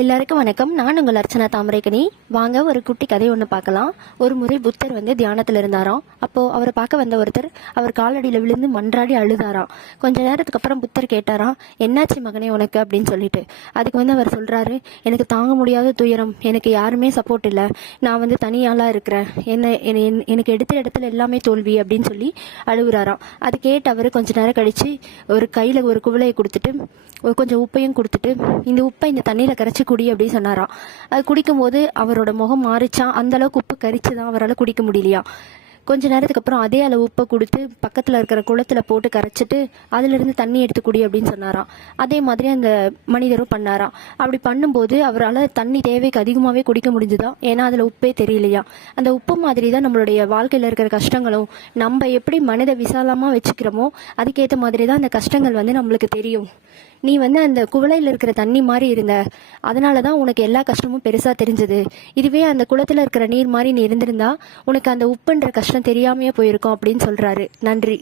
எல்லாருக்கும் வணக்கம். நான் உங்கள் அர்ச்சனா தாமரைக்கணி வாங்க ஒரு குட்டி கதை ஒன்று பார்க்கலாம். ஒரு முறை புத்தர் வந்து தியானத்தில் இருந்தாராம். அப்போது அவரை பார்க்க வந்த ஒருத்தர் அவர் காலடியில் விழுந்து மன்றாடி அழுதாராம். கொஞ்ச நேரத்துக்கு அப்புறம் புத்தர் கேட்டாராம் என்னாச்சு மகனே உனக்கு? அப்படின்னு சொல்லிட்டு. அதுக்கு வந்து அவர் சொல்கிறாரு எனக்கு தாங்க முடியாத துயரம். எனக்கு யாருமே சப்போர்ட் இல்லை. நான் வந்து தனியாளாக இருக்கிறேன். என்ன எனக்கு எடுத்த இடத்துல எல்லாமே தோல்வி அப்படின்னு சொல்லி அழுகுறாராம். அது கேட்டு அவர் கொஞ்ச நேரம் கழித்து ஒரு கையில் ஒரு குவளையை கொடுத்துட்டு ஒரு கொஞ்சம் உப்பையும் கொடுத்துட்டு இந்த உப்பை இந்த தண்ணியில் கரைச்சி குடி அப்படின்னு சொன்னாராம் அது குடிக்கும்போது அவரோட முகம் மாறிச்சான் அந்த அளவுக்கு உப்பு கரிச்சு தான் அவரால் குடிக்க முடியலையா? கொஞ்ச நேரத்துக்கு அப்புறம் அதே அளவு உப்பை கொடுத்து பக்கத்தில் இருக்கிற குளத்துல போட்டு கரைச்சிட்டு அதிலிருந்து தண்ணி எடுத்து குடி அப்படின்னு சொன்னாராம் அதே மாதிரி அந்த மனிதரும் பண்ணாராம் அப்படி பண்ணும்போது அவரால் தண்ணி தேவைக்கு அதிகமாகவே குடிக்க முடிஞ்சுதான் ஏன்னா அதில் உப்பே தெரியலையா? அந்த உப்பு மாதிரி தான் நம்மளுடைய வாழ்க்கையில் இருக்கிற கஷ்டங்களும். நம்ம எப்படி மனதை விசாலமாக வச்சுக்கிறோமோ அதுக்கேற்ற மாதிரி தான் அந்த கஷ்டங்கள் வந்து நம்மளுக்கு தெரியும். நீ வந்து அந்த குவளையில் இருக்கிற தண்ணி மாதிரி இருந்த. அதனால தான் உனக்கு எல்லா கஷ்டமும் பெருசாக தெரிஞ்சது. இதுவே அந்த குளத்தில் இருக்கிற நீர் மாதிரி நீ இருந்திருந்தா உனக்கு அந்த உப்புன்ற கஷ்டம் தெரியாமையே போயிருக்கும் அப்படின்னு சொல்கிறாரு நன்றி.